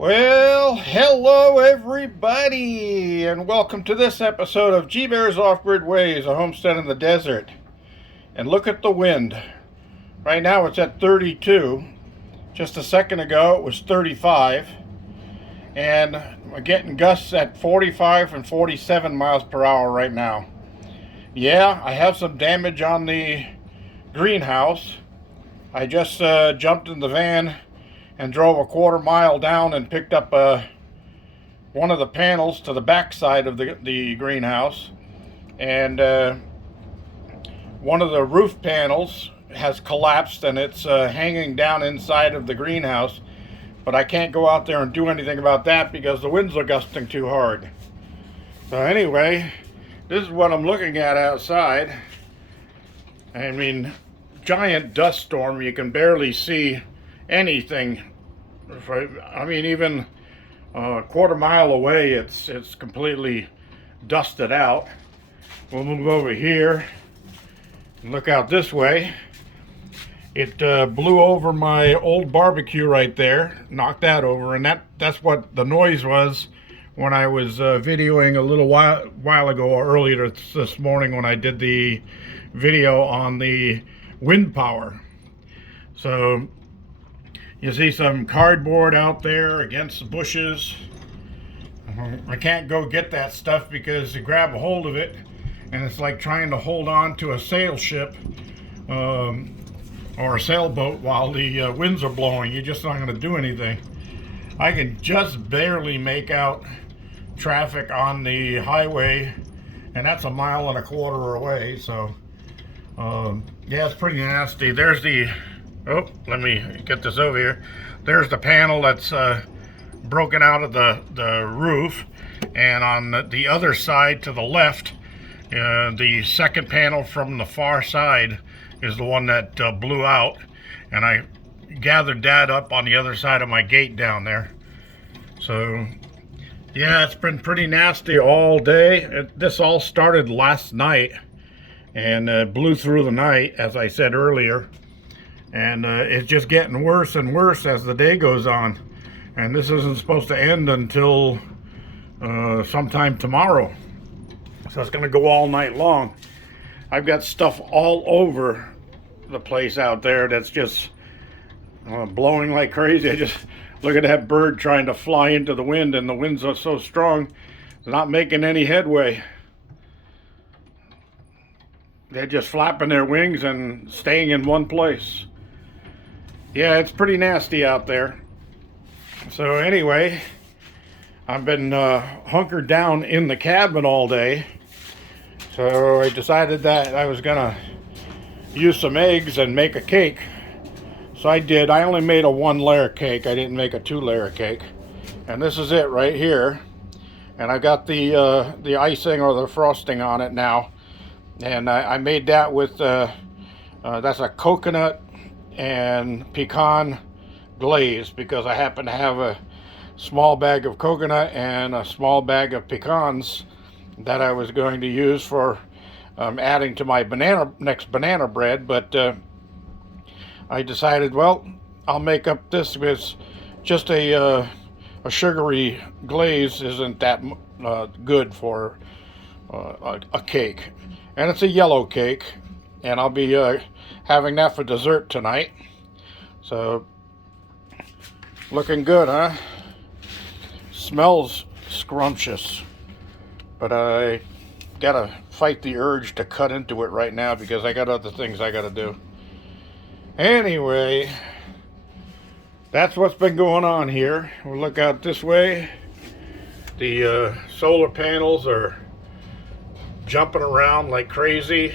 Well, hello everybody, and welcome to this episode of G Bear's Off-Grid Ways, a homestead in the desert. And look at the wind. Right now it's at 32. Just a second ago it was 35. And we're getting gusts at 45 and 47 miles per hour right now. Yeah, I have some damage on the greenhouse. I just jumped in the van and drove a quarter mile down and picked up one of the panels to the back side of the greenhouse. And one of the roof panels has collapsed and it's hanging down inside of the greenhouse. But I can't go out there and do anything about that because the winds are gusting too hard. So anyway, this is what I'm looking at outside. I mean, giant dust storm. You can barely see anything. I mean, even a quarter mile away, it's completely dusted out. We'll move over here and look out this way. It blew over my old barbecue right there, knocked that over, and that's what the noise was when I was videoing a little while ago, or earlier this morning when I did the video on the wind power. So you see some cardboard out there against the bushes. I can't go get that stuff because you grab a hold of it and it's like trying to hold on to a sail ship or a sailboat while the winds are blowing. You're just not going to do anything. I can just barely make out traffic on the highway, and that's a mile and a quarter away. So yeah, it's pretty nasty. There's the let me get this over here. There's the panel that's broken out of the roof, and on the other side to the left, the second panel from the far side is the one that blew out, and I gathered that up on the other side of my gate down there. So yeah, it's been pretty nasty all day. This all started last night and blew through the night, as I said earlier. And it's just getting worse and worse as the day goes on. And this isn't supposed to end until sometime tomorrow. So it's going to go all night long. I've got stuff all over the place out there that's just blowing like crazy. I just look at that bird trying to fly into the wind, and the winds are so strong, it's not making any headway. They're just flapping their wings and staying in one place. Yeah, it's pretty nasty out there. So anyway, I've been hunkered down in the cabin all day. So I decided that I was gonna use some eggs and make a cake. So I did. I only made a 1-layer cake. I didn't make a 2-layer cake. And this is it right here. And I got the icing or the frosting on it now. And I made that with that's a coconut and pecan glaze, because I happen to have a small bag of coconut and a small bag of pecans that I was going to use for adding to my next banana bread. But I decided, well, I'll make up this because just a sugary glaze isn't that good for a cake. And it's a yellow cake, and I'll be having that for dessert tonight. So, looking good, huh? Smells scrumptious. But I gotta fight the urge to cut into it right now because I got other things I gotta do. Anyway, that's what's been going on here. We'll look out this way. The solar panels are jumping around like crazy.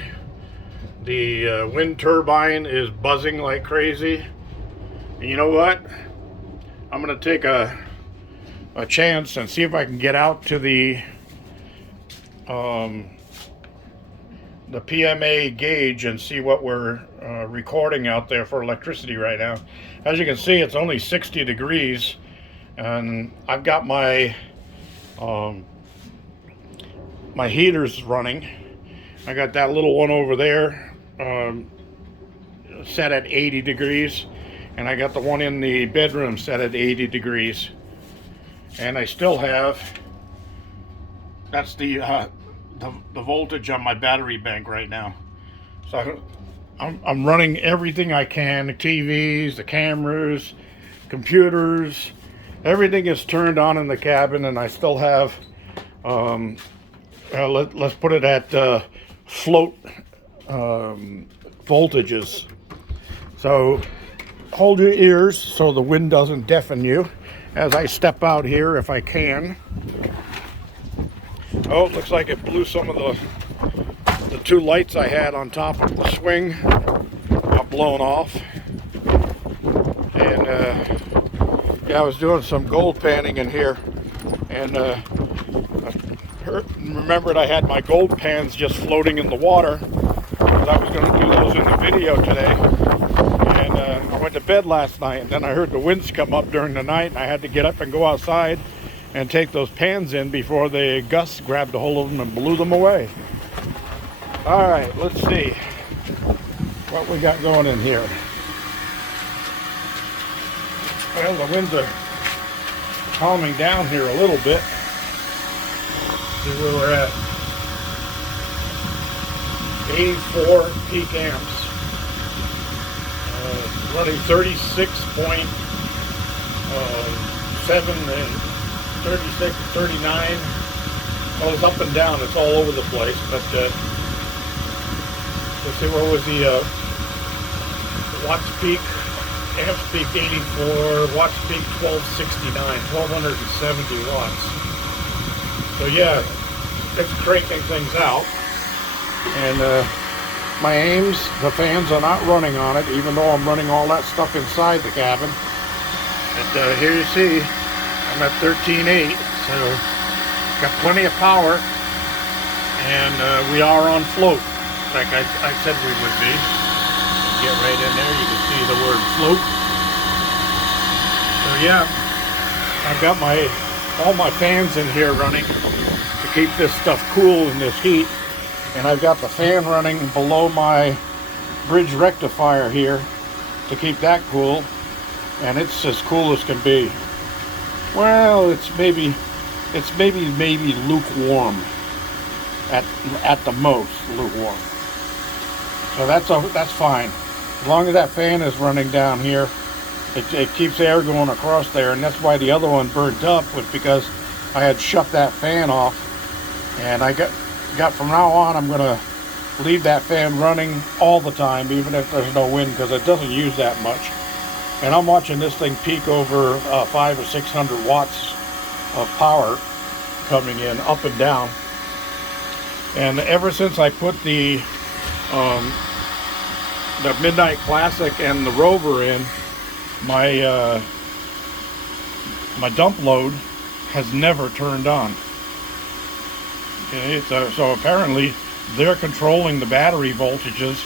The wind turbine is buzzing like crazy. And you know what? I'm gonna take a chance and see if I can get out to the PMA gauge and see what we're recording out there for electricity right now. As you can see, it's only 60 degrees, and I've got my my heaters running. I got that little one over there set at 80 degrees, and I got the one in the bedroom set at 80 degrees. and I still have, that's the voltage on my battery bank right now. So I'm running everything I can, the TVs, the cameras, computers, everything is turned on in the cabin, and I still have, let's put it at float voltages. So hold your ears so the wind doesn't deafen you as I step out here if I can. Oh, it looks like it blew some of the two lights I had on top of the swing are blown off. And yeah, I was doing some gold panning in here, and I remembered I had my gold pans just floating in the water, because I was going to do those in the video today. And I went to bed last night, and then I heard the winds come up during the night, and I had to get up and go outside and take those pans in before the gusts grabbed a hold of them and blew them away. All right, let's see what we got going in here. Well, the winds are calming down here a little bit. See where we're at. 84 peak amps. Running 36.7 and 36, 39. Well, it's up and down. It's all over the place. But let's see, where was the watts peak? Amps peak 84, watts peak 1269, 1270 watts. So yeah, it's cranking things out. And my Ames, the fans are not running on it, even though I'm running all that stuff inside the cabin. And here you see, I'm at 13.8, so got plenty of power, and we are on float, like I said we would be. Get right in there, you can see the word float. So yeah, I've got all my fans in here running to keep this stuff cool in this heat, and I've got the fan running below my bridge rectifier here to keep that cool, and it's as cool as can be. Well, it's maybe lukewarm at the most, lukewarm. So that's fine. As long as that fan is running down here, it keeps air going across there, and that's why the other one burnt up, was because I had shut that fan off. And I got from now on, I'm gonna leave that fan running all the time, even if there's no wind, because it doesn't use that much. And I'm watching this thing peak over 500 or 600 watts of power coming in, up and down. And ever since I put the Midnight Classic and the Rover in, my dump load has never turned on. Okay, so apparently they're controlling the battery voltages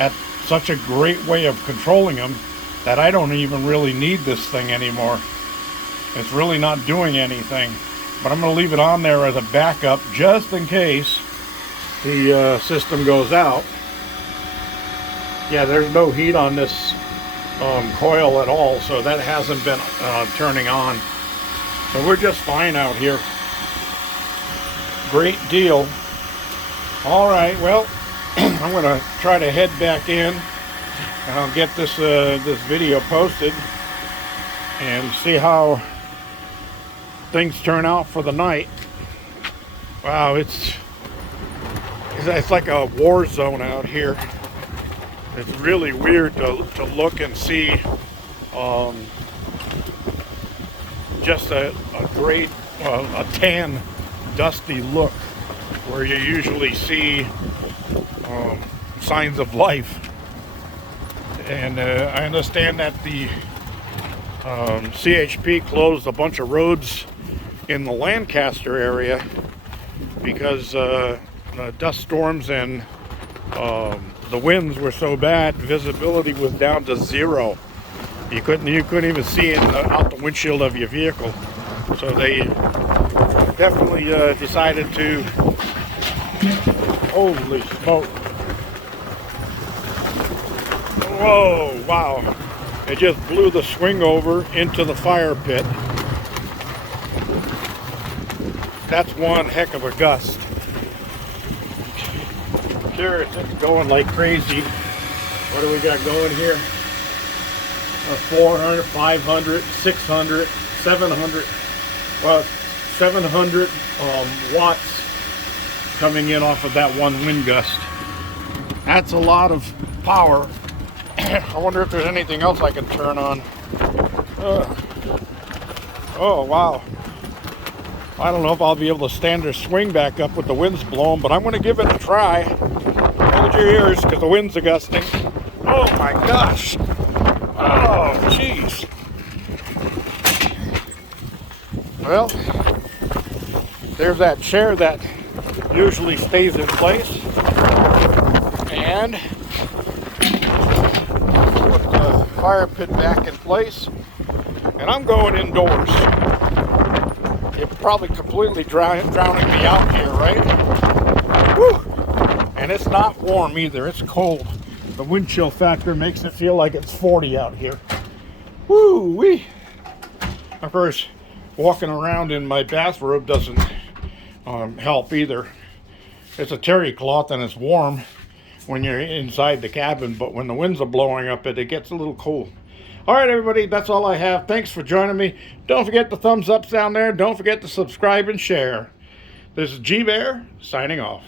at such a great way of controlling them that I don't even really need this thing anymore. It's really not doing anything, but I'm going to leave it on there as a backup just in case the system goes out. Yeah, there's no heat on this coil at all, so that hasn't been turning on. So we're just fine out here. Great deal. All right, well, I'm going to try to head back in, and I'll get this video posted and see how things turn out for the night. Wow, it's like a war zone out here. It's really weird to look and see just a great, a tan, dusty look where you usually see signs of life. And I understand that the CHP closed a bunch of roads in the Lancaster area because the dust storms and the winds were so bad, visibility was down to 0. You couldn't even see it out the windshield of your vehicle. So they definitely decided to. Holy smoke! Whoa! Wow! It just blew the swing over into the fire pit. That's one heck of a gust. Sure, it's going like crazy. What do we got going here? 400, 500, 600, 700. Well, 700 watts coming in off of that one wind gust. That's a lot of power. I wonder if there's anything else I can turn on. Oh, wow. I don't know if I'll be able to stand or swing back up with the winds blowing, but I'm going to give it a try. Hold your ears because the winds are gusting. Oh my gosh. Oh, jeez. Well, there's that chair that usually stays in place. And put the fire pit back in place. And I'm going indoors. You're probably completely drowning me out here, right? Woo! And it's not warm either, it's cold. The wind chill factor makes it feel like it's 40 out here. Woo-wee! Of course, walking around in my bathrobe doesn't help either. It's a terry cloth and it's warm when you're inside the cabin, but when the winds are blowing up it gets a little cold. All right, everybody, that's all I have. Thanks for joining me. Don't forget the thumbs ups down there. Don't forget to subscribe and share. This is G Bear signing off.